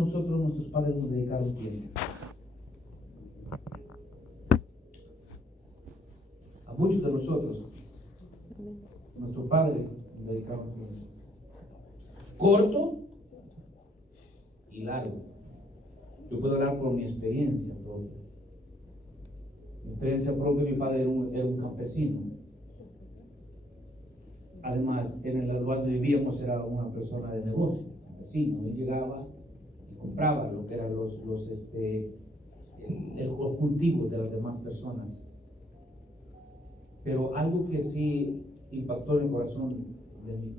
Nosotros, nuestros padres, nos dedicaron tiempo. A muchos de nosotros, nuestros padres nos dedicaron tiempo. Corto y largo. Yo puedo hablar por mi experiencia propia. Mi experiencia propia, mi padre era un campesino. Además, en el lugar donde vivíamos era una persona de negocio, campesino. Él llegaba y compraba lo que eran los cultivos de las demás personas. Pero algo que sí impactó en el corazón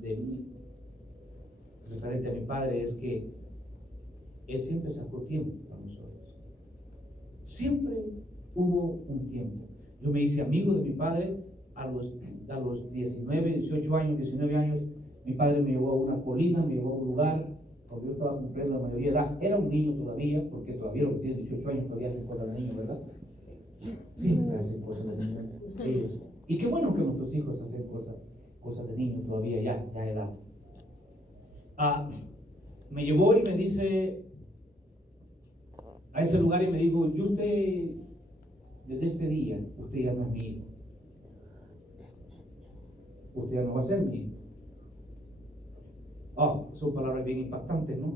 de mí, referente a mi padre, es que él siempre sacó tiempo para nosotros. Siempre hubo un tiempo. Yo me hice amigo de mi padre a los 19, 18 años, 19 años. Mi padre me llevó a una colina, me llevó a un lugar, cuando yo estaba cumpliendo la mayoría de edad. Era un niño todavía, porque todavía los que tienen 18 años todavía hacen cosas de niño, ¿verdad? Siempre hacen cosas de niño ellos. Y qué bueno que nuestros hijos hacen cosas de niño todavía, ya edad. Me llevó y me dice a ese lugar y me dijo: yo usted, desde este día, usted ya no es mi hijo. Usted ya no va a ser mi hijo. Son palabras bien impactantes, ¿no?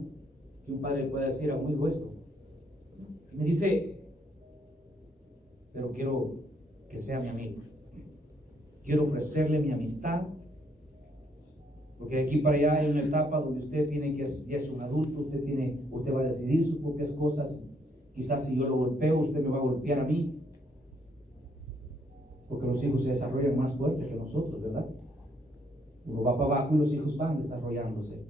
Que un padre puede decir a un hijo esto. Me dice: pero quiero que sea mi amigo. Quiero ofrecerle mi amistad, porque de aquí para allá hay una etapa donde usted tiene que, ya es un adulto, usted va a decidir sus propias cosas. Quizás si yo lo golpeo, usted me va a golpear a mí, porque los hijos se desarrollan más fuerte que nosotros, ¿verdad? Uno va para abajo y los hijos van desarrollándose.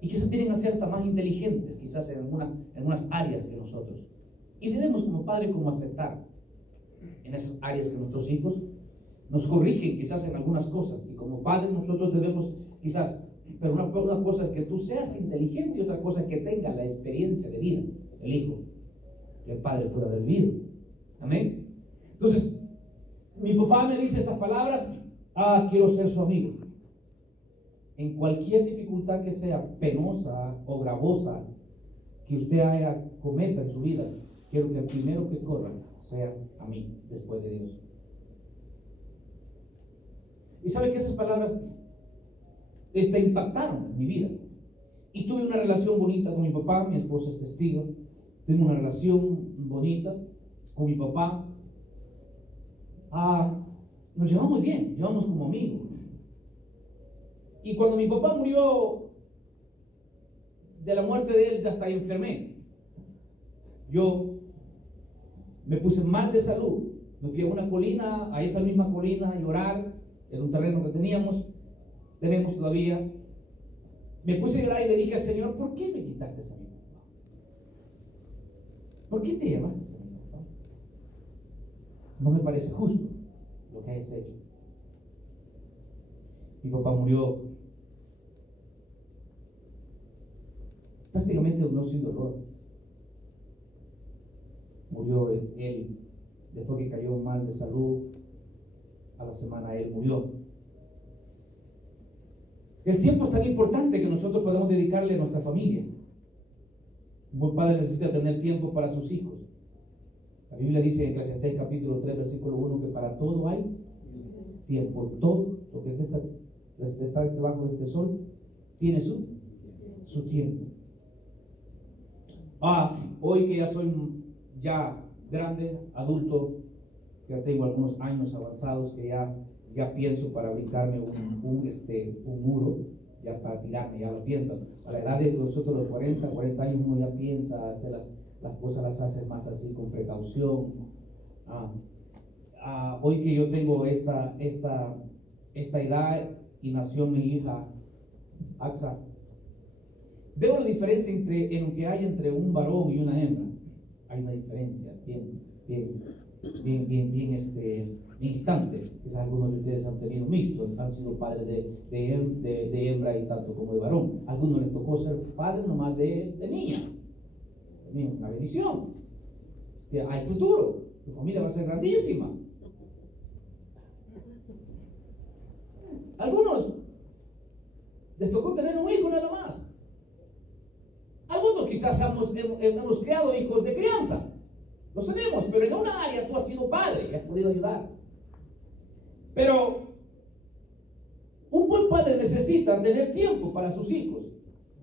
Y quizás tienen a ser hasta más inteligentes, quizás en algunas áreas que nosotros. Y debemos como padre como aceptar en esas áreas que nuestros hijos nos corrigen quizás en algunas cosas. Y como padre nosotros debemos quizás, pero una cosa es que tú seas inteligente y otra cosa es que tenga la experiencia de vida, el hijo, que el padre pueda haber vivido. Amén. Entonces, mi papá me dice estas palabras: quiero ser su amigo. En cualquier dificultad que sea penosa o gravosa que usted cometa en su vida, quiero que el primero que corra sea a mí, después de Dios. Y sabe que esas palabras impactaron mi vida. Y tuve una relación bonita con mi papá. Mi esposa es testigo. Tuve una relación bonita con mi papá. Nos llevamos muy bien, llevamos como amigos. Y cuando mi papá murió, de la muerte de él, ya hasta enfermé. Yo me puse mal de salud. Me fui a una colina, a esa misma colina, a llorar. En un terreno que tenemos todavía. Me puse a llorar y le dije al Señor: ¿por qué me quitaste a mi papá? ¿Por qué te llevaste a mi papá? No me parece justo lo que has hecho. Mi papá murió prácticamente no sin dolor. Murió él después que cayó mal de salud. A la semana él murió. El tiempo es tan importante que nosotros podemos dedicarle a nuestra familia. Un buen padre necesita tener tiempo para sus hijos. La Biblia dice en Eclesiastés capítulo 3 versículo 1 que para todo hay tiempo. Todo lo que está debajo de este sol tiene su tiempo. Hoy que ya soy grande, adulto, ya tengo algunos años avanzados, que ya pienso para brincarme un muro, ya para tirarme, ya lo pienso. A la edad de nosotros los 40 años uno ya piensa, hacer las cosas las hace más así con precaución. Hoy que yo tengo esta edad y nació mi hija Axa, veo la diferencia en lo que hay entre un varón y una hembra. Hay una diferencia bien instante. Quizás algunos de ustedes han tenido mixtos, han sido padres de hembra y tanto como de varón. A algunos les tocó ser padres nomás de niñas. Una bendición. Hay futuro, tu familia va a ser grandísima. Algunos les tocó tener un hijo nada más. Algunos quizás hemos creado hijos de crianza. Lo sabemos, pero en una área tú has sido padre y has podido ayudar. Pero un buen padre necesita tener tiempo para sus hijos.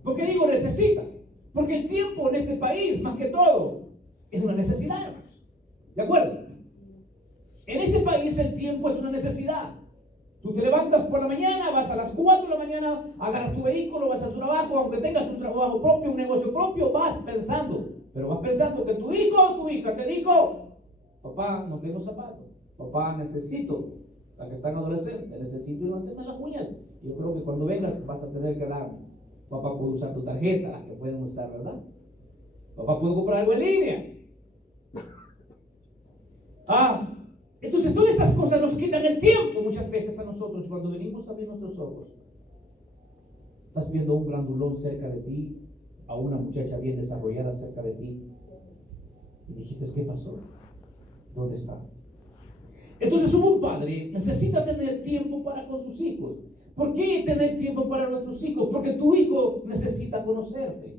¿Por qué digo necesita? Porque el tiempo en este país, más que todo, es una necesidad. ¿De acuerdo? En este país el tiempo es una necesidad. Tú te levantas por la mañana, vas a las 4 de la mañana, agarras tu vehículo, vas a tu trabajo, aunque tengas un trabajo propio, un negocio propio, vas pensando. Pero vas pensando que tu hijo o tu hija te dijo, papá, no tengo zapatos, papá, necesito, la que están adolescentes, necesito ir a hacerme las uñas. Yo creo que cuando vengas vas a tener que dar, papá, puedo usar tu tarjeta, las que pueden usar, ¿verdad? Papá, puedo comprar algo en línea. Entonces todas estas cosas nos quitan el tiempo muchas veces a nosotros. Cuando venimos a abrir nuestros ojos, estás viendo un grandulón cerca de ti, a una muchacha bien desarrollada cerca de ti, y dijiste, ¿qué pasó? ¿Dónde está? Entonces un buen padre necesita tener tiempo para con sus hijos. ¿Por qué tener tiempo para nuestros hijos? Porque tu hijo necesita conocerte.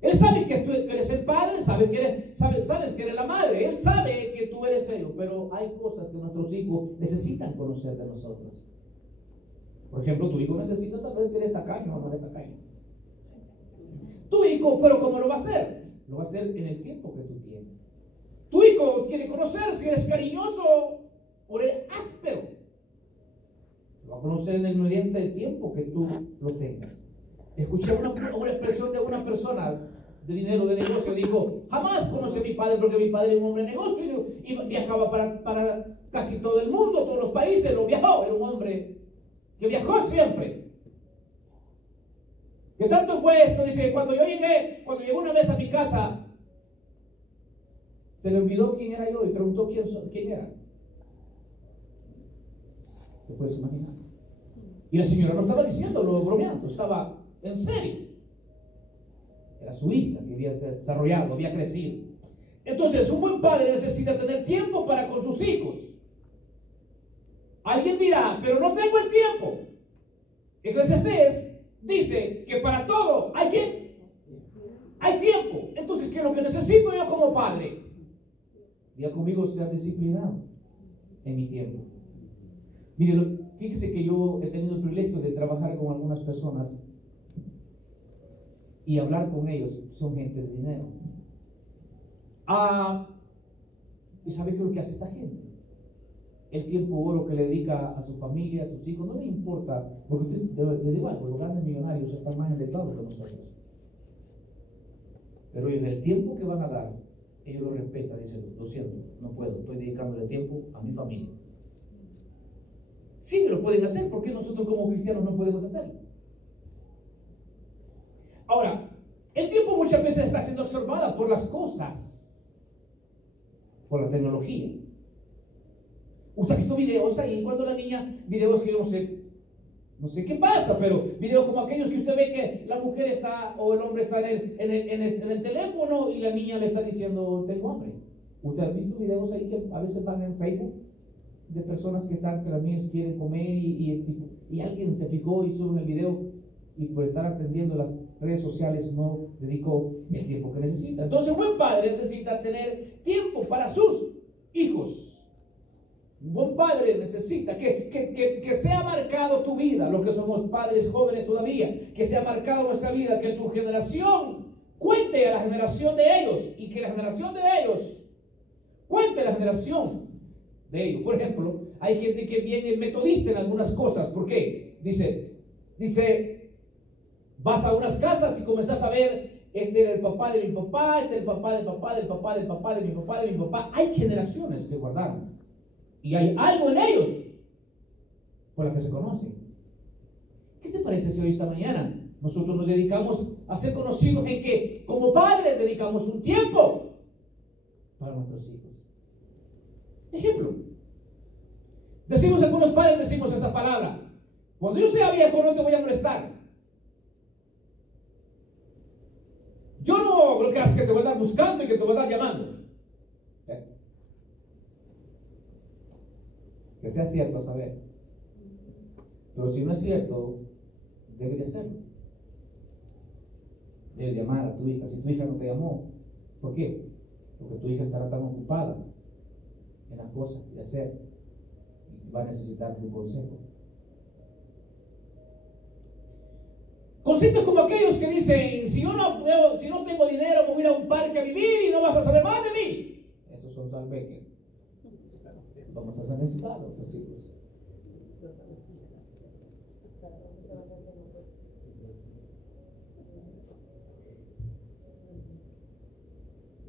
Él sabe que tú eres el padre, sabes que eres la madre, él sabe que tú eres ello, pero hay cosas que nuestros hijos necesitan conocer de nosotros. Por ejemplo, tu hijo necesita saber si eres tacaño o no eres tacaño. Tu hijo, pero ¿cómo lo va a hacer? Lo va a hacer en el tiempo que tú tienes. Tu hijo quiere conocer si eres cariñoso o eres áspero. Lo va a conocer en el mediante el tiempo que tú lo tengas. Escuché una expresión de una persona de dinero, de negocio, dijo, jamás conocí a mi padre porque mi padre era un hombre de negocio y viajaba para casi todo el mundo, todos los países, lo viajó, era un hombre que viajó siempre. ¿Qué tanto fue esto? Dice, cuando llegué una vez a mi casa, se le olvidó quién era yo y preguntó quién era. ¿Te puedes imaginar? Y la señora no estaba diciéndolo, bromeando, estaba en serio. Era su hija que había desarrollado, había crecido. Entonces, un buen padre necesita tener tiempo para con sus hijos. Alguien dirá, pero no tengo el tiempo. Eclesiastés dice que para todo hay ¿qué? Hay tiempo. Entonces, ¿qué es lo que necesito yo como padre? Diga conmigo, ser disciplinado en mi tiempo. Mire, fíjese que yo he tenido el privilegio de trabajar con algunas personas y hablar con ellos. Son gente de dinero. ¿Y sabe qué es lo que hace esta gente? El tiempo oro que le dedica a su familia, a sus hijos, no le importa, porque le digo algo, los grandes millonarios están más endeudados que nosotros. Pero ellos, el tiempo que van a dar, ellos lo respetan, dicen, lo siento, no puedo, estoy dedicándole tiempo a mi familia. Sí, lo pueden hacer, ¿por qué nosotros como cristianos no podemos hacerlo? Ahora, el tiempo muchas veces está siendo observada por las cosas, por la tecnología. Usted ha visto videos ahí cuando la niña, videos que yo no sé qué pasa, pero videos como aquellos que usted ve que la mujer está o el hombre está en el teléfono y la niña le está diciendo, tengo hambre. ¿Usted ha visto videos ahí que a veces van en Facebook de personas que las niñas quieren comer y alguien se fijó y sube el video y por estar atendiendo las redes sociales no dedicó el tiempo que necesita? Entonces, un buen padre necesita tener tiempo para sus hijos. Un buen padre necesita que sea marcado tu vida, los que somos padres jóvenes todavía, que sea marcado nuestra vida, que tu generación cuente a la generación de ellos y que la generación de ellos cuente a la generación de ellos. Por ejemplo, hay gente que viene metodista en algunas cosas. ¿Por qué? Dice, vas a unas casas y comenzás a ver, este era el papá de mi papá, este era el papá del papá del papá del papá de mi papá de mi papá. Hay generaciones que guardaron. Y hay algo en ellos por la que se conocen. ¿Qué te parece si hoy esta mañana nosotros nos dedicamos a ser conocidos en que como padres dedicamos un tiempo para nuestros hijos? Ejemplo. Algunos padres decimos esa palabra: cuando yo sea viejo no te voy a molestar. Yo no creo que te voy a estar buscando y que te voy a estar llamando. Que sea cierto, saber. Pero si no es cierto, debe de serlo. debes llamar a tu hija. Si tu hija no te llamó, ¿por qué? Porque tu hija estará tan ocupada en las cosas de hacer y va a necesitar tu consejo. Conceptos como aquellos que dicen, si no tengo dinero, me voy a ir a un parque a vivir y no vas a saber más de mí. Esos son salveques. Vamos a necesitar los hijos.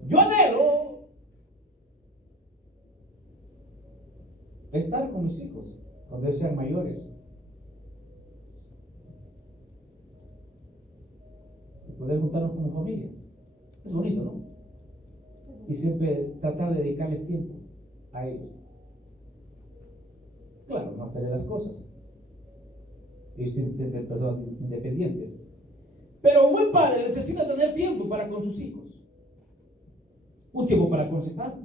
Yo anhelo estar con mis hijos cuando ellos sean mayores. Y poder juntarnos como familia. Es bonito, ¿no? Y siempre tratar de dedicarles tiempo a ellos. Claro, no hacerle las cosas. Ellos tienen que ser personas independientes. Pero un buen padre necesita tener tiempo para con sus hijos. Un tiempo para aconsejar.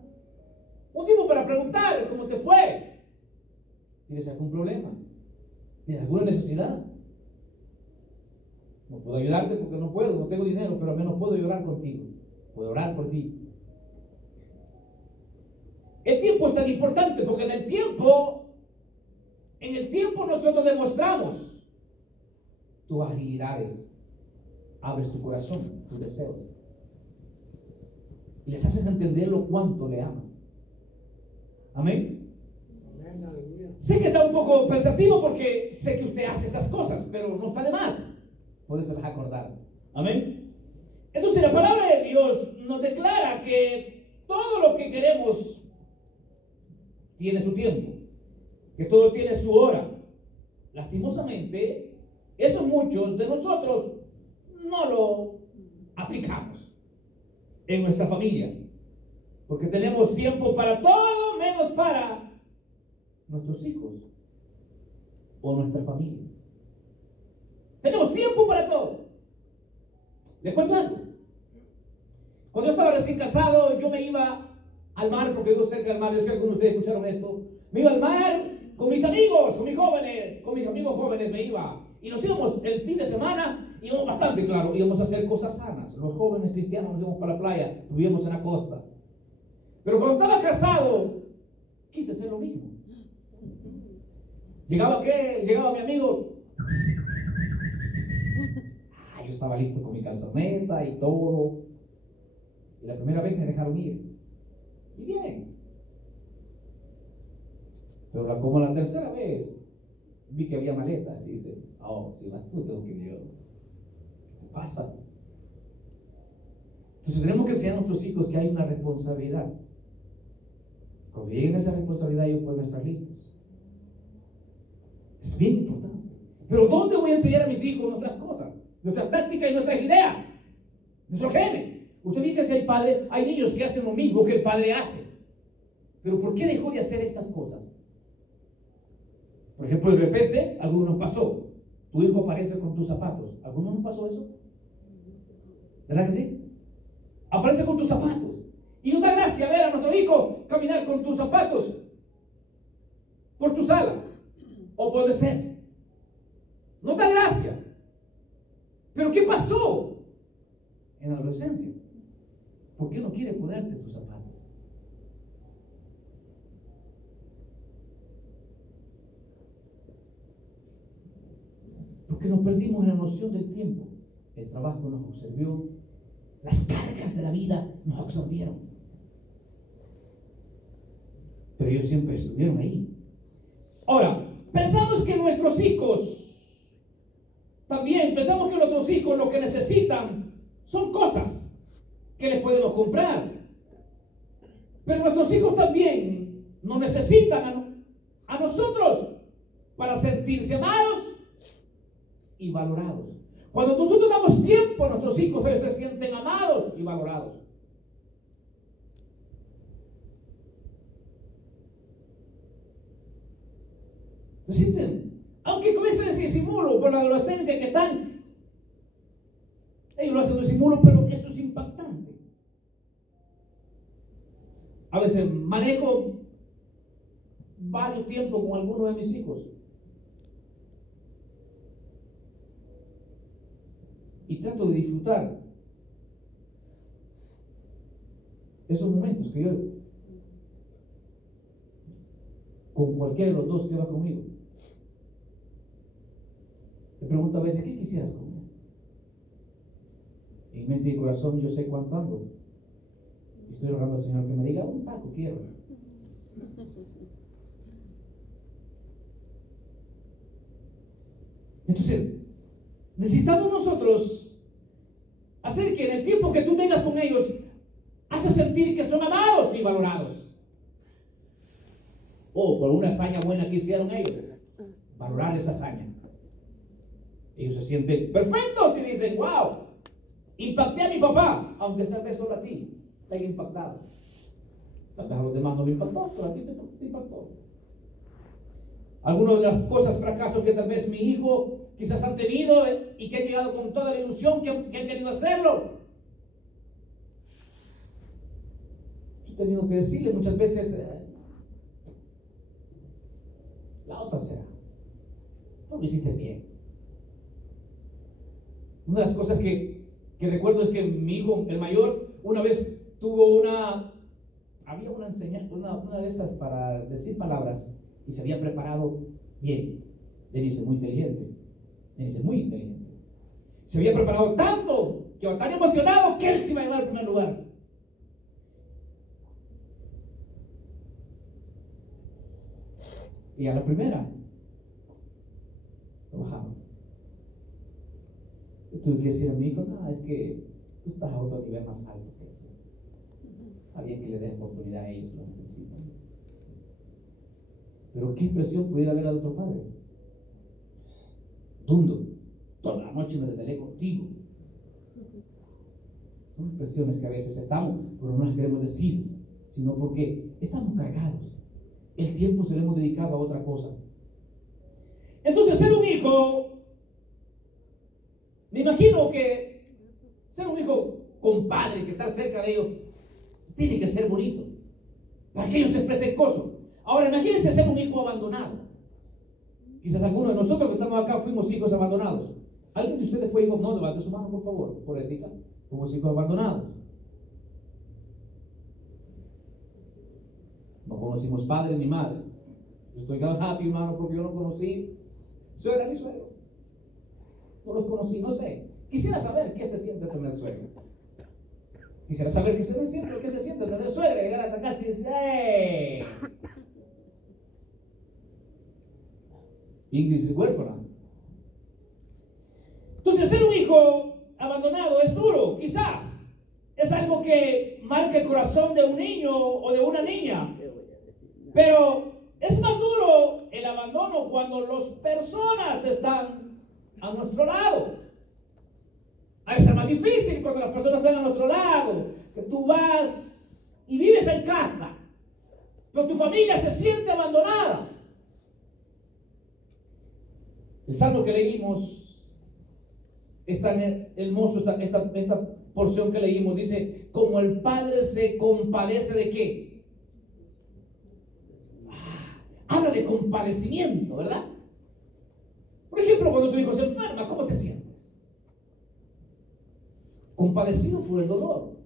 Un tiempo para preguntar cómo te fue. ¿Tienes algún problema? ¿Tienes alguna necesidad? No puedo ayudarte porque no puedo, no tengo dinero, pero al menos puedo llorar contigo. Puedo orar por ti. El tiempo es tan importante porque en el tiempo nosotros demostramos tus agilidades, abres tu corazón, tus deseos, y les haces entender lo cuánto le amas. Amén. Sé que está un poco pensativo porque sé que usted hace estas cosas, pero no está de más poderse las acordar. Amén. Entonces la palabra de Dios nos declara que todo lo que queremos tiene su tiempo, que todo tiene su hora. Lastimosamente, eso muchos de nosotros no lo aplicamos en nuestra familia, porque tenemos tiempo para todo menos para nuestros hijos o nuestra familia. Tenemos tiempo para todo. Les cuento algo. Cuando yo estaba recién casado, yo me iba al mar, porque vivo cerca del mar. Yo sé que algunos de ustedes escucharon esto. Me iba al mar con mis amigos, con mis amigos jóvenes me iba. Y nos íbamos el fin de semana, íbamos bastante, claro, íbamos a hacer cosas sanas. Los jóvenes cristianos nos íbamos para la playa, vivíamos en la costa. Pero cuando estaba casado, quise hacer lo mismo. Llegaba mi amigo. Yo estaba listo con mi calzoneta y todo. Y la primera vez me dejaron ir. Y bien. Pero como la tercera vez vi que había maleta, dice, oh, si vas tú, tengo que ir yo. ¿Qué te pasa? Entonces tenemos que enseñar a nuestros hijos que hay una responsabilidad. Cuando lleguen a esa responsabilidad, ellos pueden estar listos. Es bien importante. Pero ¿dónde voy a enseñar a mis hijos nuestras cosas? Nuestras tácticas y nuestras ideas, nuestros genes. Usted fíjese, hay niños que hacen lo mismo que el padre hace. Pero ¿por qué dejó de hacer estas cosas? Por ejemplo, de repente, a algunos nos pasó. Tu hijo aparece con tus zapatos. ¿A algunos nos pasó eso? ¿Verdad que sí? Aparece con tus zapatos. Y nos da gracia ver a nuestro hijo caminar con tus zapatos por tu sala o por el descenso. Nos da gracia. ¿Pero qué pasó en la adolescencia? ¿Por qué no quiere ponerte tus zapatos? Porque nos perdimos en la noción del tiempo. El trabajo nos absorbió, las cargas de la vida nos absorbieron. Pero ellos siempre estuvieron ahí. Ahora, pensamos que nuestros hijos lo que necesitan son cosas que les podemos comprar. Pero nuestros hijos también nos necesitan a nosotros para sentirse amados y valorados. Cuando nosotros damos tiempo a nuestros hijos, ellos se sienten amados y valorados. ¿Se sienten? Aunque con ese disimulo por la adolescencia que están, ellos lo hacen de disimulo, pero eso es impactante. A veces manejo varios tiempos con algunos de mis hijos y trato de disfrutar Esos momentos que yo, con cualquiera de los dos que va conmigo, le pregunto a veces, ¿qué quisieras comer? En mente y corazón yo sé cuánto ando. Y estoy rogando al Señor que me diga, un taco quiero. Entonces, necesitamos nosotros hacer que en el tiempo que tú tengas con ellos, hace sentir que son amados y valorados. O por una hazaña buena que hicieron ellos, valorar esa hazaña. Ellos se sienten perfectos y dicen, wow, impacté a mi papá, aunque sea vez solo a ti, te haya impactado. Tal vez a los demás no me impactó, pero a ti te impactó. Algunas de las cosas, fracasos que tal vez mi hijo quizás han tenido y que han llegado con toda la ilusión que han querido hacerlo. Yo he tenido que decirle muchas veces, la otra será, no lo hiciste bien. Una de las cosas que recuerdo es que mi hijo, el mayor, una vez tuvo había una enseñanza, una de esas para decir palabras, y se había preparado bien. Denis es muy inteligente. Se había preparado tanto, que iba tan emocionado que él se iba a llevar al primer lugar. Y a la primera lo bajaron. Yo tuve que decir a mi hijo, no, es que tú estás a otro nivel más alto que ese. Está bien que le den oportunidad a ellos, lo necesitan. Pero qué impresión pudiera haber a otro padre. Dundo, toda la noche me desvelé contigo. Son impresiones que a veces estamos, pero no las queremos decir, sino porque estamos cargados. El tiempo se lo hemos dedicado a otra cosa. Entonces, ser un hijo, me imagino que ser un hijo compadre, que está cerca de ellos, tiene que ser bonito, para que ellos se expresen cosas. Ahora, imagínense ser un hijo abandonado. Quizás algunos de nosotros que estamos acá fuimos hijos abandonados. ¿Alguien de ustedes fue hijo? No, levante su mano, por favor, por ética. Fuimos hijos abandonados. No conocimos padre ni madre. Yo estoy happy, hermano, porque yo no conocí suegra ni suegro. No los conocí, no sé. Quisiera saber qué se siente tener suegro. Quisiera saber qué se siente tener suegra, llegar a esta casa y decir, ¡hey! Ingrid es huérfana. Entonces, ser un hijo abandonado es duro, quizás. Es algo que marca el corazón de un niño o de una niña. Pero es más duro el abandono cuando las personas están a nuestro lado. A veces es más difícil cuando las personas están a nuestro lado, que tú vas y vives en casa, pero tu familia se siente abandonada. El salmo que leímos es tan hermoso, esta porción que leímos, dice, como el padre se compadece de qué. Habla de compadecimiento, ¿verdad? Por ejemplo, cuando tu hijo se enferma, ¿cómo te sientes? Compadecido por el dolor.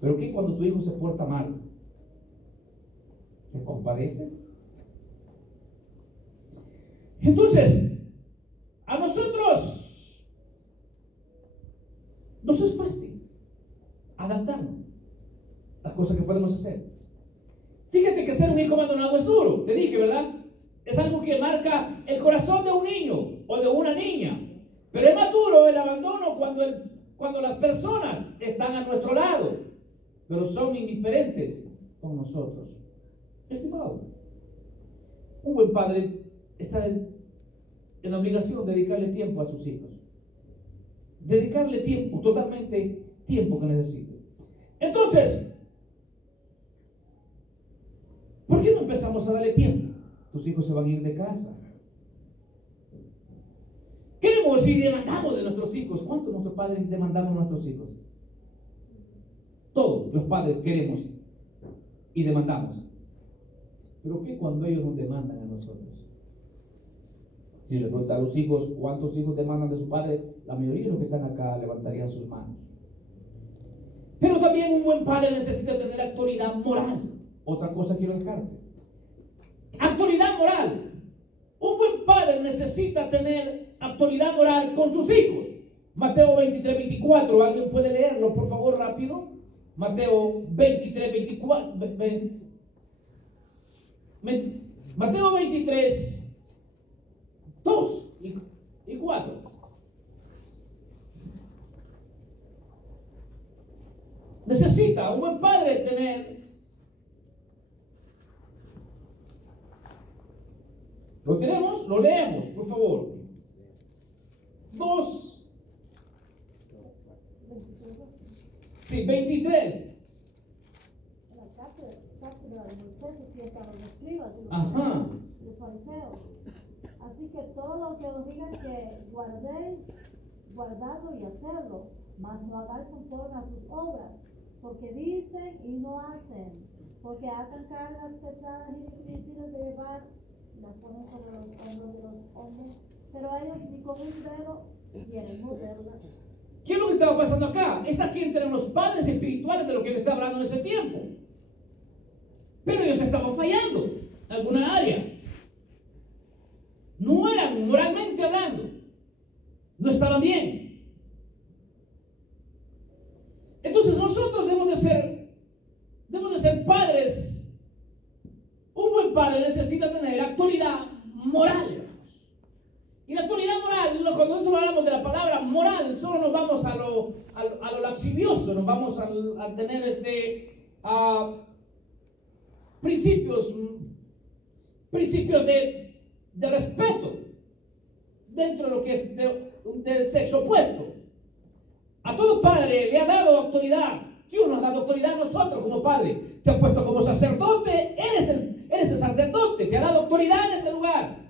Pero ¿qué cuando tu hijo se porta mal? ¿Te compadeces? Entonces, a nosotros nos es fácil adaptarnos a las cosas que podemos hacer. Fíjate que ser un hijo abandonado es duro, te dije, ¿verdad? Es algo que marca el corazón de un niño o de una niña. Pero es más duro el abandono cuando las personas están a nuestro lado, pero son indiferentes con nosotros. Estimado, un buen padre está en la obligación de dedicarle tiempo a sus hijos. Dedicarle tiempo, totalmente tiempo que necesite. Entonces, ¿por qué no empezamos a darle tiempo? Tus hijos se van a ir de casa. Queremos y demandamos de nuestros hijos. ¿Cuántos nuestros padres demandamos a nuestros hijos? Todos los padres queremos y demandamos. Pero ¿qué cuando ellos nos demandan a nosotros? Si le preguntan a los hijos cuántos hijos demandan de su padre, la mayoría de los que están acá levantarían sus manos. Pero también un buen padre necesita tener autoridad moral. Otra cosa quiero dejarte. Autoridad moral. Un buen padre necesita tener autoridad moral con sus hijos. Mateo 23, 24. ¿Alguien puede leerlo, por favor, rápido? Mateo 23, 24. Mateo 23, 2 y 4. Necesita un buen padre tener. ¿Lo tenemos? Lo leemos, por favor. 2. Sí, 23. En la cátedra de Moisés sí estaban los escribas y los fariseos. Así que todo lo que os digan que guardéis, guardadlo y hacedlo, mas no hagáis conforme a sus obras, porque dicen y no hacen, porque atan cargas pesadas y difíciles de llevar, las ponen sobre los hombros de los hombres, pero ellos ni con un dedo quieren moverlas. ¿Qué es lo que estaba pasando acá? Esta gente eran los padres espirituales de lo que él está hablando en ese tiempo. Pero ellos estaban fallando en alguna área. No eran moralmente hablando. No estaban bien. Entonces nosotros debemos de ser padres. Un buen padre necesita tener autoridad moral. Y la autoridad moral, cuando nosotros hablamos de la palabra moral, solo nos vamos a lo laxivioso, nos vamos a tener principios de respeto dentro de lo que es del sexo opuesto. A todo padre le ha dado autoridad. Dios nos ha dado autoridad a nosotros como padre. Te ha puesto como sacerdote, eres el sacerdote, te ha dado autoridad en ese lugar.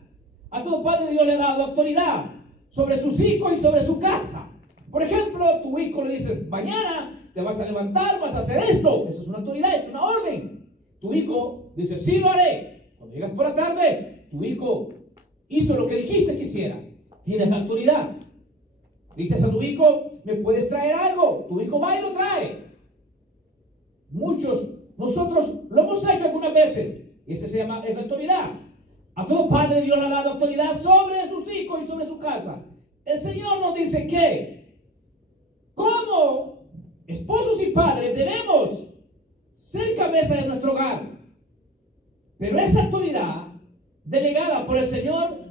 A todo padre Dios le ha dado autoridad sobre sus hijos y sobre su casa. Por ejemplo, tu hijo le dices, mañana te vas a levantar, vas a hacer esto. Eso es una autoridad, es una orden. Tu hijo dice, sí lo haré. Cuando llegas por la tarde, tu hijo hizo lo que dijiste que hiciera. Tienes la autoridad. Dices a tu hijo, ¿me puedes traer algo? Tu hijo va y lo trae. Nosotros lo hemos hecho algunas veces. Y esa se llama autoridad. A todo padre Dios le ha dado autoridad sobre sus hijos y sobre su casa. El Señor nos dice que como esposos y padres debemos ser cabeza de nuestro hogar. Pero esa autoridad delegada por el Señor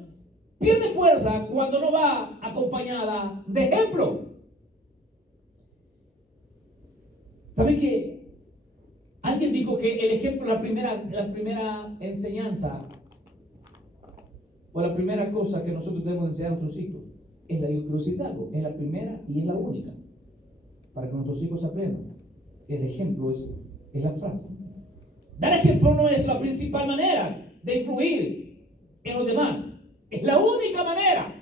pierde fuerza cuando no va acompañada de ejemplo. ¿Saben que alguien dijo que el ejemplo, la primera enseñanza o la primera cosa que nosotros debemos enseñar a nuestros hijos es la curiosidad? Es la primera y es la única para que nuestros hijos aprendan. El ejemplo es la frase. Dar ejemplo no es la principal manera de influir en los demás. Es la única manera.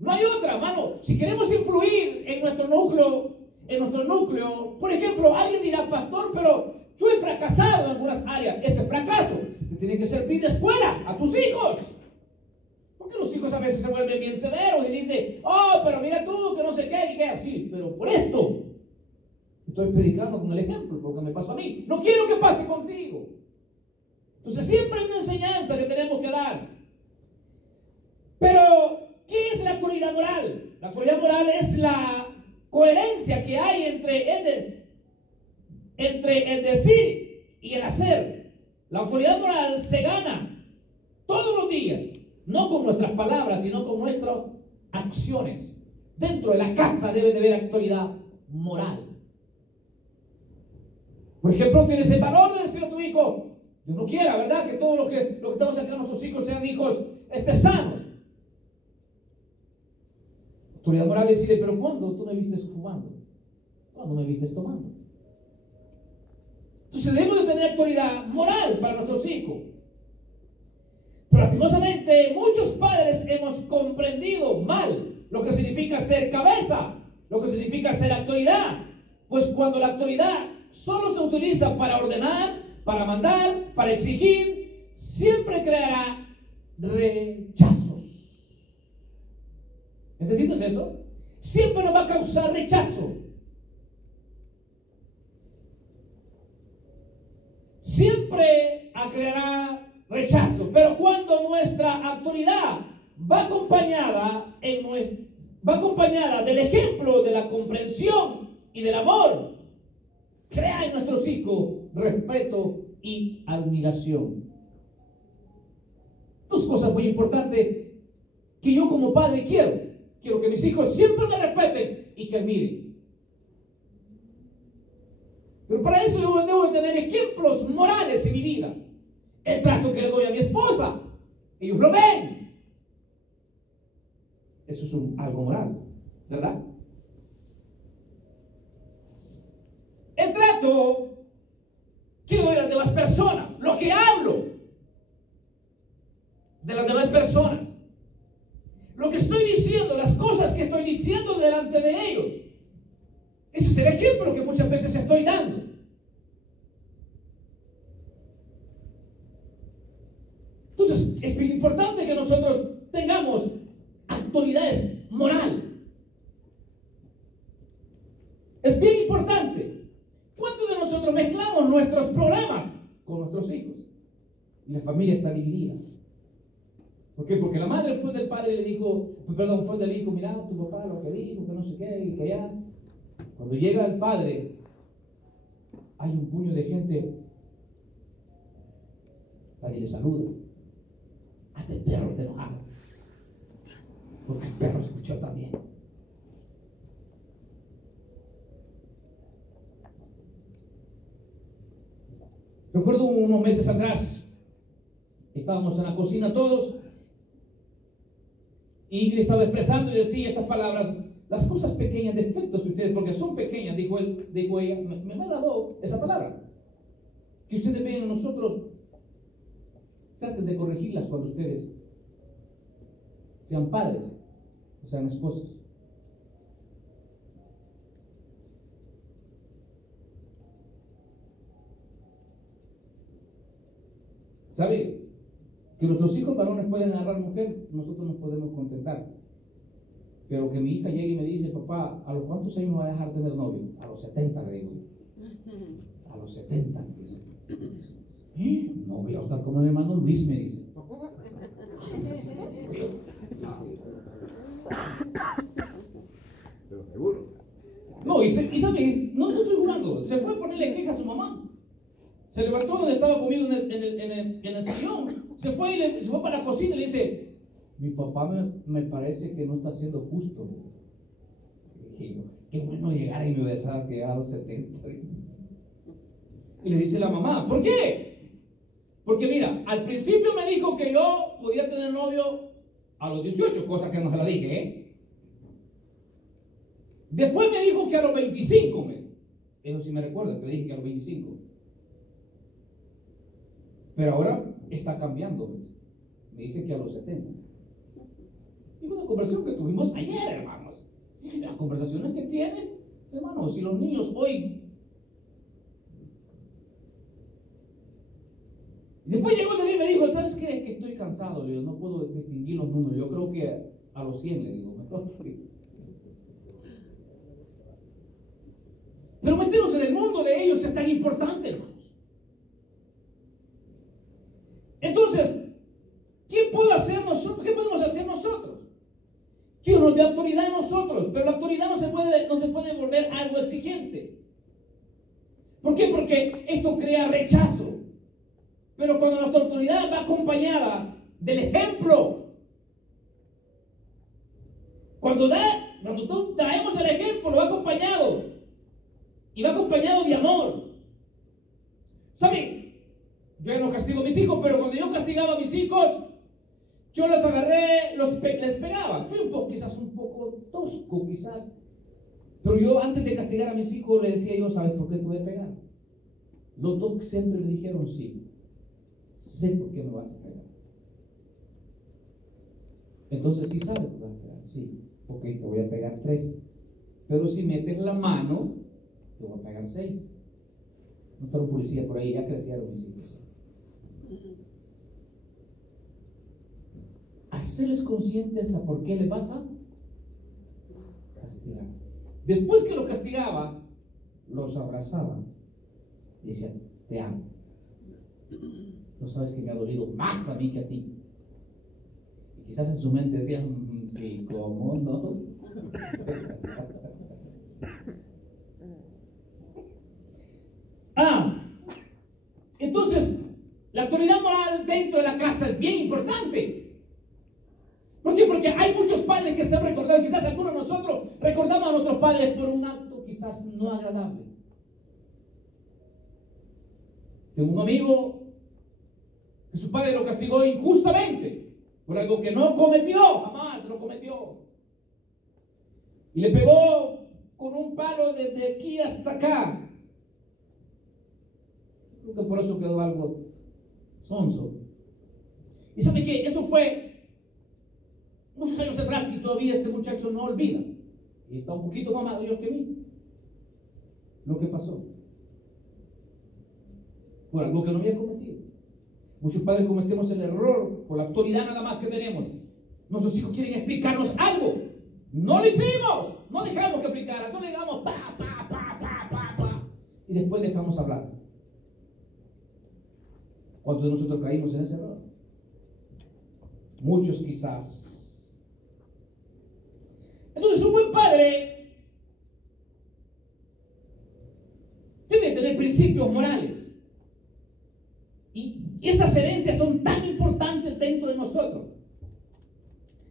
No hay otra, hermano. Si queremos influir en nuestro núcleo, por ejemplo, alguien dirá, pastor, pero yo he fracasado en algunas áreas. Ese fracaso te tiene que servir de escuela a tus hijos. Porque los hijos a veces se vuelven bien severos y dicen, oh, pero mira tú, que no sé qué, y que así. Pero por esto estoy predicando con el ejemplo, porque me pasó a mí. No quiero que pase contigo. Entonces siempre hay una enseñanza que tenemos que dar. Pero, ¿qué es la autoridad moral? La autoridad moral es la coherencia que hay entre el decir y el hacer. La autoridad moral se gana todos los días, no con nuestras palabras, sino con nuestras acciones. Dentro de la casa debe de haber autoridad moral. Por ejemplo, tienes el valor de decir a tu hijo, Dios no quiera, ¿verdad? Que todos los que estamos cerca de nuestros hijos sean hijos sanos. Autoridad moral es decirle, pero ¿cuándo tú me vistes fumando? ¿Cuándo me vistes tomando? Entonces debemos de tener autoridad moral para nuestros hijos. Pero lastimosamente muchos padres hemos comprendido mal lo que significa ser cabeza, lo que significa ser autoridad. Pues cuando la autoridad solo se utiliza para ordenar, para mandar, para exigir, siempre creará rechazos. ¿Entendiste eso? Siempre nos va a causar rechazo. siempre creará rechazo, pero cuando nuestra autoridad va acompañada del ejemplo, de la comprensión y del amor, crea en nuestros hijos respeto y admiración. Dos cosas muy importantes que yo como padre quiero que mis hijos siempre me respeten y que admiren. Pero para eso yo debo de tener ejemplos morales en mi vida. El trato que le doy a mi esposa, ellos lo ven. Eso es algo moral, ¿verdad? El trato que le doy a las demás personas, lo que hablo de las demás personas, lo que estoy diciendo, las cosas que estoy diciendo delante de ellos. Ese es el ejemplo que muchas veces estoy dando. Entonces, es bien importante que nosotros tengamos autoridades morales. Es bien importante. ¿Cuántos de nosotros mezclamos nuestros problemas con nuestros hijos? Y la familia está dividida. ¿Por qué? Porque la madre fue del padre y le dijo, fue del hijo, mira, tu papá lo que dijo, que no sé qué, y que ya. Cuando llega el padre, hay un puño de gente. Nadie le saluda. Hasta el perro te enojado. Porque el perro escuchó también. Recuerdo unos meses atrás, estábamos en la cocina todos, y Ingrid estaba expresando y decía estas palabras, las cosas pequeñas, defectos que ustedes, porque son pequeñas, dijo ella, me agradó esa palabra, que ustedes ven en nosotros, traten de corregirlas cuando ustedes sean padres o sean esposos. ¿Sabe? Que nuestros hijos varones pueden agarrar mujer, nosotros nos podemos contentar. Pero que mi hija llegue y me dice, papá, ¿a los cuántos años me va a dejar tener novio? A los 70, le digo. A los 70, me dice. No voy a estar como el hermano Luis, me dice. Pero seguro. No, y sabes, no estoy jugando. Se fue a ponerle queja a su mamá. Se levantó donde estaba conmigo en el sillón. Se fue para la cocina y le dice, mi papá me parece que no está siendo justo. Y qué bueno llegar y me besar que a los 70. Y le dice la mamá, ¿por qué? Porque mira, al principio me dijo que yo podía tener novio a los 18, cosa que no se la dije, ¿eh? Después me dijo que a los 25, eso sí me recuerda, que le dije que a los 25. Pero ahora está cambiando, ¿ves? Me dice que a los 70. Y una conversación que tuvimos ayer, hermanos. Las conversaciones que tienes, hermanos, si los niños hoy. Después llegó de mí y me dijo, ¿sabes qué? Es que estoy cansado, yo no puedo distinguir los números. Yo creo que a los 100, le digo, mejor. Pero meternos en el mundo de ellos es tan importante, hermanos. Entonces, ¿qué podemos hacer nosotros? Dios nos da autoridad en nosotros, pero la autoridad no se puede volver algo exigente. ¿Por qué? Porque esto crea rechazo. Pero cuando nuestra autoridad va acompañada del ejemplo, cuando traemos el ejemplo, va acompañado y va acompañado de amor. ¿Saben? Yo no castigo a mis hijos, pero cuando yo castigaba a mis hijos, yo los agarré, les pegaba. Fui quizás un poco tosco, quizás. Pero yo antes de castigar a mis hijos, les decía yo, ¿sabes por qué te voy a pegar? Los dos siempre me dijeron sí. Sé por qué me vas a pegar. Entonces, sí sabes que vas a pegar. Sí, ok, te voy a pegar 3. Pero si metes la mano, te voy a pegar 6. No está un policía por ahí, ya crecieron mis hijos. Hacerles conscientes a por qué le pasa. Castigar. Después que lo castigaba, los abrazaba y decía, te amo. No sabes que me ha dolido más a mí que a ti. Y quizás en su mente decía, sí, ¿cómo no? Entonces, la autoridad moral dentro de la casa es bien importante. ¿Por qué? Porque hay muchos padres que se han recordado, quizás algunos de nosotros recordamos a nuestros padres por un acto quizás no agradable. Tengo un amigo que su padre lo castigó injustamente por algo que no cometió, jamás lo cometió. Y le pegó con un palo desde aquí hasta acá. Creo que por eso quedó algo sonso. Y sabe que eso fue muchos años atrás y todavía este muchacho no olvida. Y está un poquito más mayor que mí. Lo que pasó. Por algo que no había cometido. Muchos padres cometemos el error por la autoridad nada más que tenemos. Nuestros hijos quieren explicarnos algo. No lo hicimos. No dejamos que explicara. Solo digamos pa. Y después dejamos hablar. ¿Cuántos de nosotros caímos en ese error? Muchos quizás. Entonces un buen padre debe tener principios morales. Y esas herencias son tan importantes dentro de nosotros.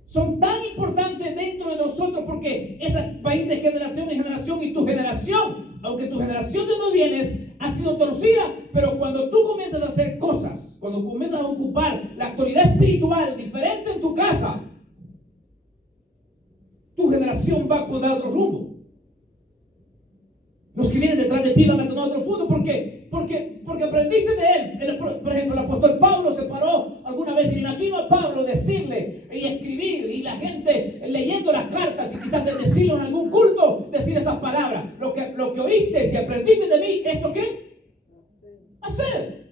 Son tan importantes dentro de nosotros porque esa va a ir de generación en generación y tu generación, aunque tu generación de donde vienes ha sido torcida, pero cuando tú comienzas a hacer cosas, cuando comienzas a ocupar la autoridad espiritual diferente en tu casa, tu generación va a tomar otro rumbo. Los que vienen detrás de ti van a tomar otro rumbo. ¿Por qué? Porque aprendiste de él. Por ejemplo, el apóstol Pablo se paró alguna vez y me imagino a Pablo decirle y escribir y la gente leyendo las cartas y quizás de decirlo en algún culto, decir estas palabras. Lo que oíste y aprendiste de mí, ¿esto qué? Hacer.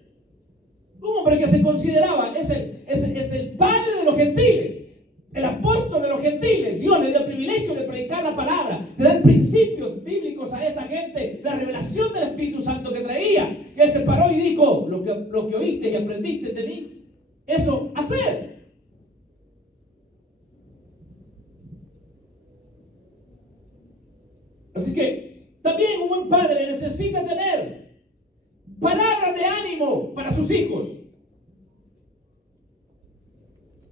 Un hombre que se consideraba es el padre de los gentiles. El apóstol de los gentiles. Dios le dio el privilegio de predicar la palabra, de dar principios bíblicos a esta gente, la revelación del Espíritu Santo que traía. Él se paró y dijo, lo que oíste y aprendiste de mí, eso hacer. Así que también un buen padre necesita tener palabras de ánimo para sus hijos.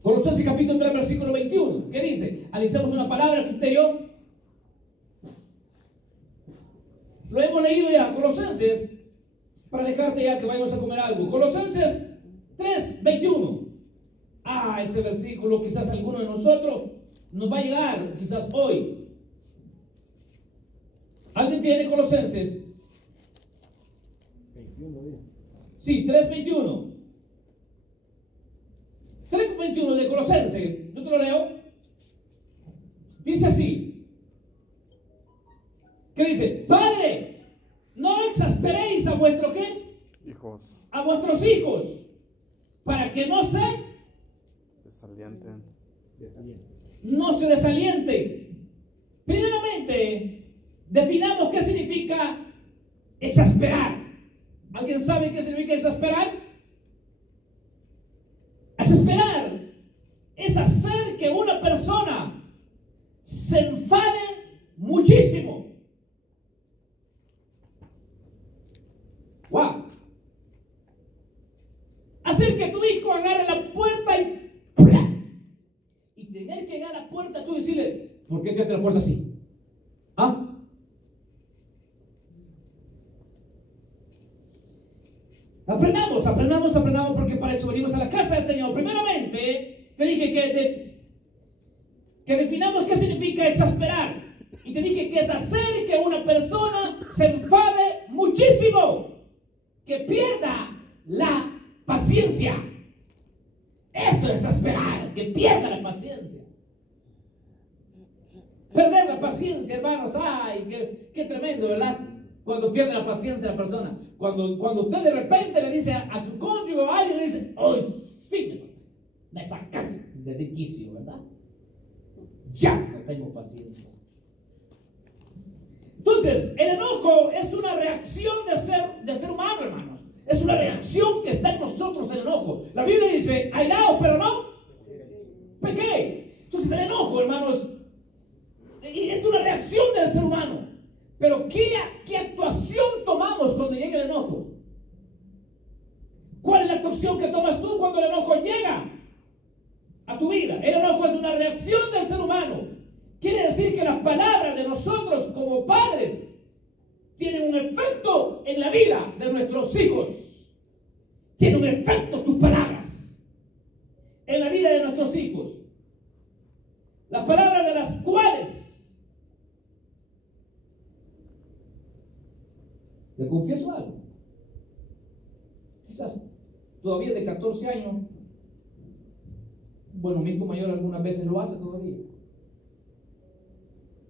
Colosenses capítulo 3, versículo 21. ¿Qué dice? Analicemos una palabra que usted y yo lo hemos leído ya. Colosenses, para dejarte ya que vayamos a comer algo. Colosenses 3, 21. Ese versículo quizás alguno de nosotros nos va a llegar, quizás hoy. ¿Alguien tiene Colosenses? 21. Sí, 3, 21. 3:21 de Colosenses, yo te lo leo. Dice así. ¿Qué dice? Padre, no exasperéis a vuestro ¿qué? Hijos. A vuestros hijos, para que no se Desalienten. No se desalienten. Primeramente, definamos qué significa exasperar. ¿Alguien sabe qué significa exasperar? Exasperar es hacer que una persona se enfade muchísimo. ¡Wow! Hacer que tu hijo agarre la puerta y tener que llegar a la puerta tú decirle, ¿por qué te abre la puerta así? ¿Ah? Aprendamos, porque para eso venimos a la casa del Señor. Primeramente, te dije que definamos qué significa exasperar. Y te dije que es hacer que una persona se enfade muchísimo, que pierda la paciencia. Eso es exasperar, que pierda la paciencia. Perder la paciencia, hermanos, qué tremendo, ¿verdad? Cuando pierde la paciencia la persona. Cuando usted de repente le dice a su cónyuge o a alguien, le dice, ¡ay, sí! Me sacaste de quicio, ¿verdad? Ya no tengo paciencia. Entonces, el enojo es una reacción de ser humano, hermanos. Es una reacción que está en nosotros el enojo. La Biblia dice, airaos, pero no pequé. Entonces el enojo, hermanos, es una reacción del ser humano. Pero ¿qué actuación tomamos cuando llega el enojo? ¿Cuál es la actuación que tomas tú cuando el enojo llega a tu vida? El enojo es una reacción del ser humano. Quiere decir que las palabras de nosotros como padres tienen un efecto en la vida de nuestros hijos. Tienen un efecto tus palabras en la vida de nuestros hijos. Las palabras de las cuales te confieso algo. Quizás todavía de 14 años, bueno, mi hijo mayor algunas veces lo hace todavía.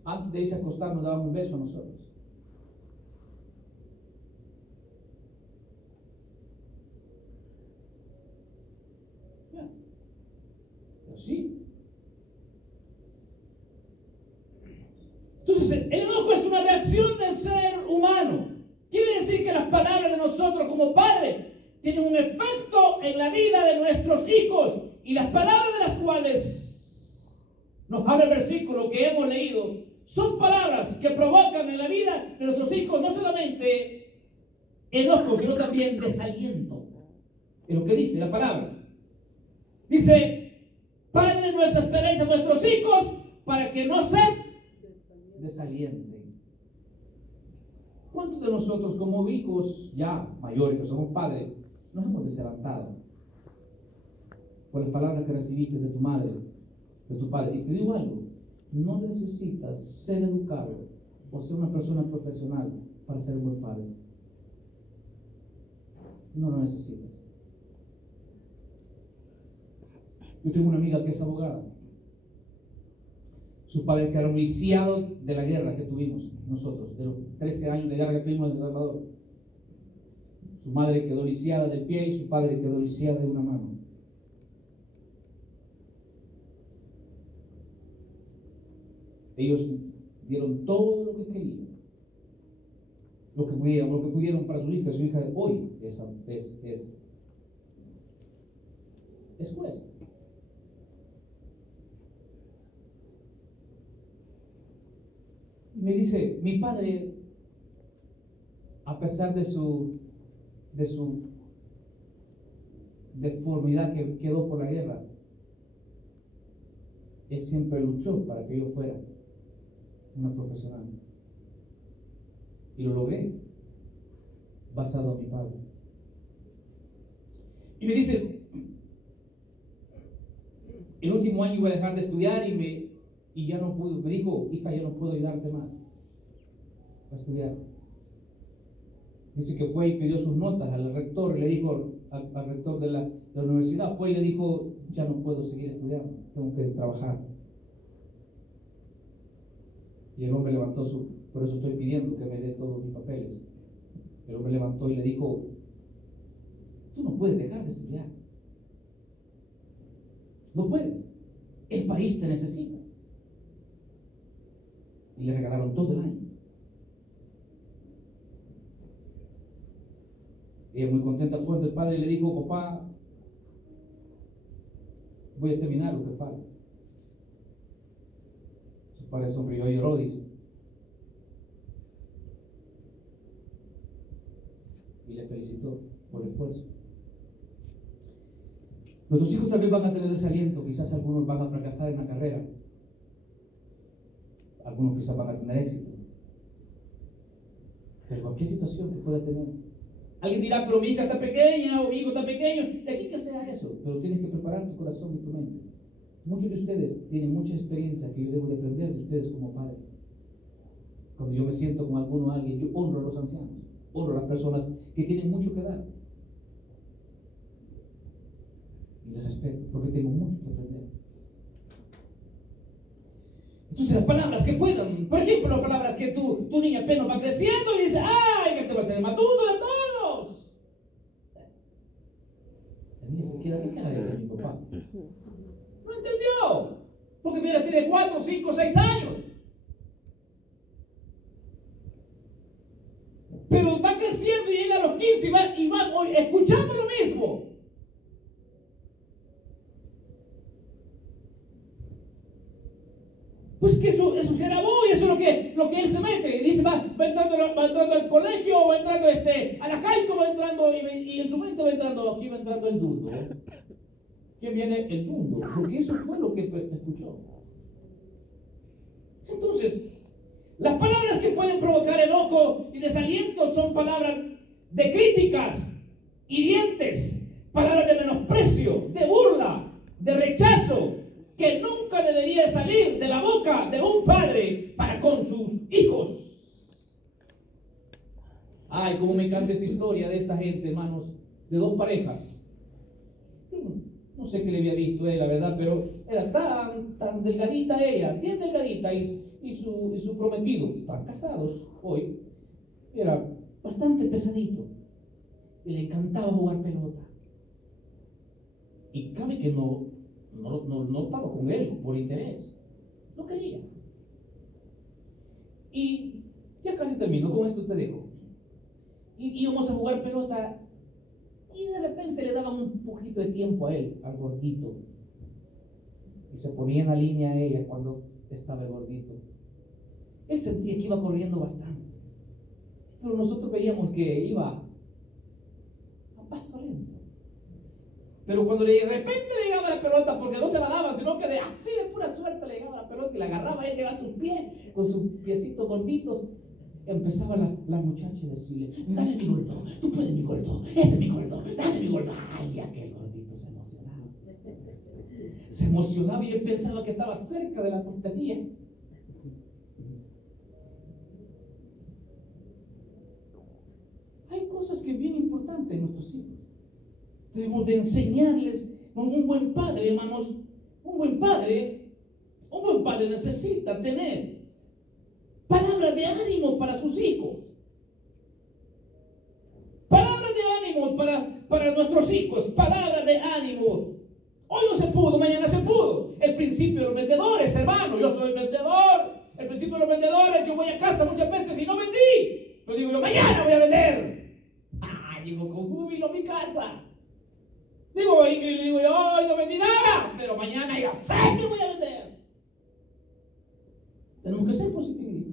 Antes de irse a acostar nos daban un beso a nosotros. Pero sí. Entonces, el enojo es una reacción del ser humano. Quiere decir que las palabras de nosotros como padres tienen un efecto en la vida de nuestros hijos. Y las palabras de las cuales nos habla el versículo que hemos leído son palabras que provocan en la vida de nuestros hijos no solamente enojo, sino también desaliento. Es lo que dice la palabra. Dice, Padre, no desesperéis a vuestros hijos para que no se desalienten. ¿Cuántos de nosotros como hijos ya mayores, que somos padres, nos hemos desalentado por las palabras que recibiste de tu madre, de tu padre? Y te digo algo, no necesitas ser educado o ser una persona profesional para ser un buen padre. No lo necesitas. Yo tengo una amiga que es abogada. Su padre quedó lisiado de la guerra que tuvimos nosotros, de los 13 años de guerra que tuvimos en El Salvador. Su madre quedó lisiada del pie y su padre quedó lisiado de una mano. Ellos dieron todo lo que querían, lo que pudieron para su hija. Su hija hoy es jueza. Me dice, mi padre, a pesar de su deformidad que quedó por la guerra, él siempre luchó para que yo fuera una profesional. Y lo logré, basado en mi padre. Y me dice, el último año iba a dejar de estudiar y ya no pudo. Me dijo, hija, ya no puedo ayudarte más a estudiar. Dice que fue y pidió sus notas al rector, le dijo al rector de la universidad, fue y le dijo, ya no puedo seguir estudiando, tengo que trabajar. Y el hombre levantó por eso estoy pidiendo que me dé todos mis papeles. El hombre levantó y le dijo, tú no puedes dejar de estudiar. No puedes. El país te necesita. Y le regalaron todo el año. Ella muy contenta fue del padre y le dijo, papá, voy a terminar lo que falta. Su padre sonrió y lloró, dice. Y le felicitó por el esfuerzo. Nuestros hijos también van a tener desaliento, quizás algunos van a fracasar en la carrera, algunos quizás van a tener éxito, pero cualquier situación que pueda tener, alguien dirá, pero mi hija está pequeña o mi hijo está pequeño, de aquí que sea eso, pero tienes que preparar tu corazón y tu mente. Muchos de ustedes tienen mucha experiencia que yo debo de aprender de ustedes como padres. Cuando yo me siento con alguien, yo honro a los ancianos, honro a las personas que tienen mucho que dar. Y les respeto, porque tengo mucho que aprender. Entonces las palabras que puedan, por ejemplo, las palabras que tu niña apenas va creciendo y dice, ¡ay, que te va a ser el matuto de todos! La niña se queda, ¿qué cara le dice mi papá? No entendió, porque mira, tiene 4, 5, 6 años. Pero va creciendo y llega a los 15 y va hoy escuchando lo mismo. Pues que eso se grabó y eso es lo que él se mete. Y dice, va entrando al colegio, va entrando a la Caico, va entrando y en su mente va entrando el dundo. ¿Quién viene? El mundo, porque eso fue lo que escuchó. Entonces, las palabras que pueden provocar enojo y desaliento son palabras de críticas, hirientes, palabras de menosprecio, de burla, de rechazo, que nunca debería salir de la boca de un padre para con sus hijos. Ay, cómo me encanta esta historia de esta gente, hermanos, de dos parejas. No sé qué le había visto él, la verdad, pero era tan delgadita ella, bien delgadita, y su prometido, están casados hoy, era bastante pesadito, y le encantaba jugar pelota. Y cabe que no estaba con él por interés, no quería. Y ya casi termino, con esto te dejo. Y íbamos a jugar pelota. Y de repente le daban un poquito de tiempo a él, al gordito. Y se ponía en la línea a ella cuando estaba el gordito. Él sentía que iba corriendo bastante. Pero nosotros veíamos que iba a paso lento. Pero cuando de repente le llegaba la pelota, porque no se la daban, sino que así de pura suerte le llegaba la pelota y la agarraba, él llegaba a sus pies, con sus piecitos gorditos. Empezaba la muchacha a decirle, dale mi gordo, tú puedes mi gordo, ese es mi gordo, dale mi gordo. Ay, aquel gordito se emocionaba. Se emocionaba y él pensaba que estaba cerca de la portería. Hay cosas que es bien importante en nuestros hijos. Debemos de enseñarles. Un buen padre, hermanos, un buen padre necesita tener palabras de ánimo para sus hijos. Palabras de ánimo para nuestros hijos. Palabras de ánimo. Hoy no se pudo, mañana se pudo. El principio de los vendedores, hermano. Yo soy vendedor. El principio de los vendedores, yo voy a casa muchas veces y no vendí. Pero digo yo, mañana voy a vender. Digo con júbilo mi casa. Digo, Ingrid, digo yo, hoy no vendí nada. Pero mañana ya sé que voy a vender. Tenemos que ser positivos.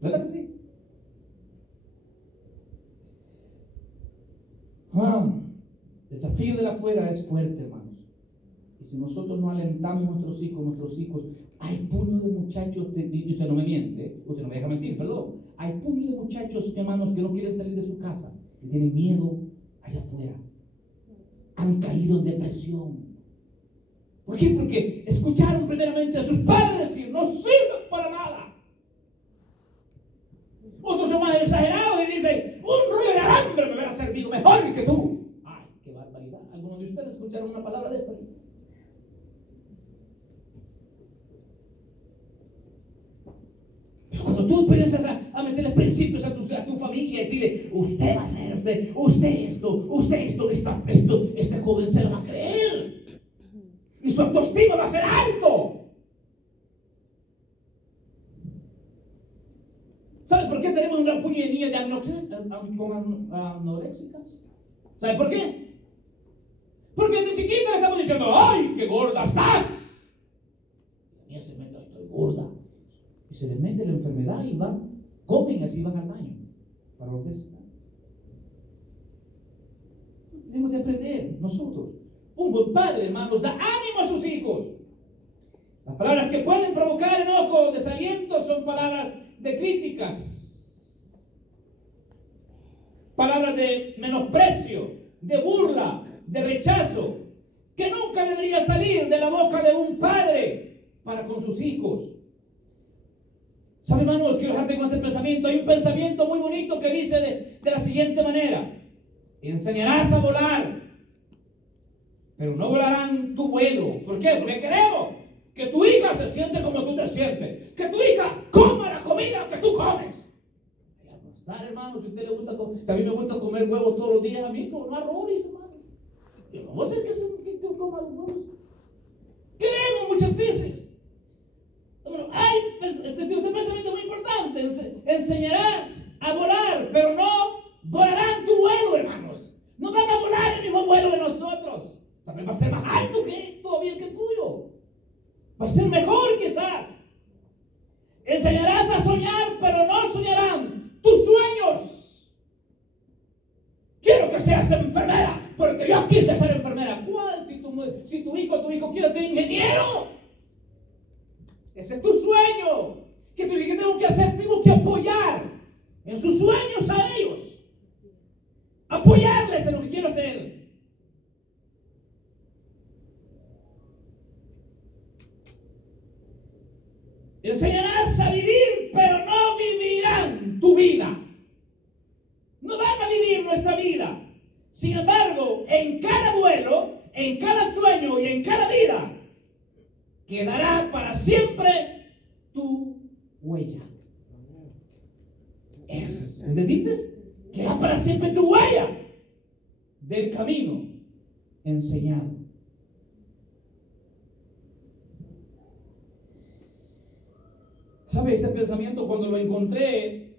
¿Verdad que sí? El desafío de la afuera es fuerte, hermanos. Y si nosotros no alentamos a nuestros hijos, hay puños de muchachos, y usted no me miente, usted no me deja mentir, perdón. Hay puños de muchachos, hermanos, que no quieren salir de su casa, que tienen miedo allá afuera. Han caído en depresión. ¿Por qué? Porque escucharon primeramente a sus padres decir, no sirven para nada. Otros son más exagerados y dicen, un rollo de alambre me hubiera servido mejor que tú. Ay, qué barbaridad. ¿Algunos de ustedes escucharon una palabra de esta? Cuando tú empiezas a meterle principios a tu familia y decirle, usted va a ser, usted esto, este joven se lo va a creer. Y su autoestima va a ser alto. ¿Sabe por qué tenemos una puño de niñas anoréxicas? ¿Sabe por qué? Porque desde chiquita le estamos diciendo, ¡ay, qué gorda estás! La niña se mete, estoy gorda. Y se les mete la enfermedad y comen así, van al baño para volverse. Tenemos que aprender nosotros. Un buen padre, hermanos, da ánimo a sus hijos. Las palabras que pueden provocar enojo, desaliento, son palabras de críticas, palabras de menosprecio, de burla, de rechazo, que nunca debería salir de la boca de un padre para con sus hijos. ¿Sabe, hermanos? Quiero dejarte con este pensamiento. Hay un pensamiento muy bonito que dice de la siguiente manera: enseñarás a volar, pero no volarán tu vuelo. ¿Por qué? Porque queremos que tu hija se siente como tú te sientes, que tu hija coma la comida que tú comes. ¿Sabe, hermano? Si a usted le gusta comer, si a mí me gusta comer huevos todos los días, a mí no arroz, hermano. Yo no voy a hacer que coma los huevos. Queremos muchas veces. Bueno, este pensamiento muy importante. Enseñarás a volar, pero no volarás Va a ser mejor quizás. Enseñarás a soñar, pero no soñarán tus sueños. Quiero que seas enfermera, porque yo quise ser enfermera. ¿Cuál? Si tu hijo quiere ser ingeniero. Ese es tu sueño. ¿Qué tengo que hacer? Tengo que apoyar en sus sueños a ellos. Apoyarles en lo que quiero hacer. Enseñarás a vivir, pero no vivirán tu vida. No van a vivir nuestra vida. Sin embargo, en cada vuelo, en cada sueño y en cada vida, quedará para siempre tu huella. ¿Entendiste? Queda para siempre tu huella del camino enseñado. ¿Sabe? Este pensamiento, cuando lo encontré,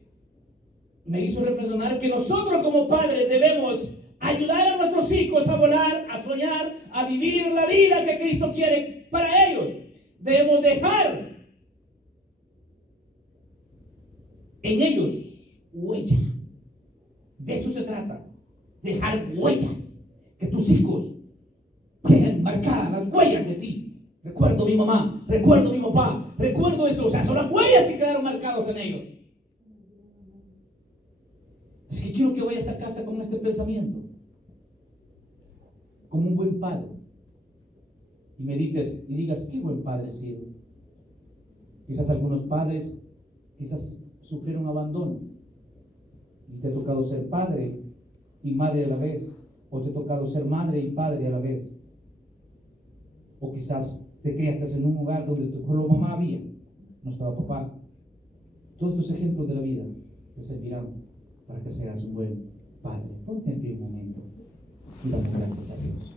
me hizo reflexionar que nosotros como padres debemos ayudar a nuestros hijos a volar, a soñar, a vivir la vida que Cristo quiere para ellos. Debemos dejar en ellos huella. De eso se trata. Dejar huellas. Que tus hijos queden marcadas las huellas de ti. Recuerdo a mi mamá, recuerdo a mi papá, recuerdo eso. O sea, son las huellas que quedaron marcadas en ellos. Así que quiero que vayas a casa con este pensamiento. Como un buen padre. Y medites y digas, qué buen padre he sido. Quizás algunos padres, sufrieron abandono. Y te ha tocado ser padre y madre a la vez. O te ha tocado ser madre y padre a la vez. O quizás te criaste en un hogar donde solo mamá había, no estaba papá. Todos estos ejemplos de la vida te servirán para que seas un buen padre. Ponte en pie un momento y damos gracias a Dios.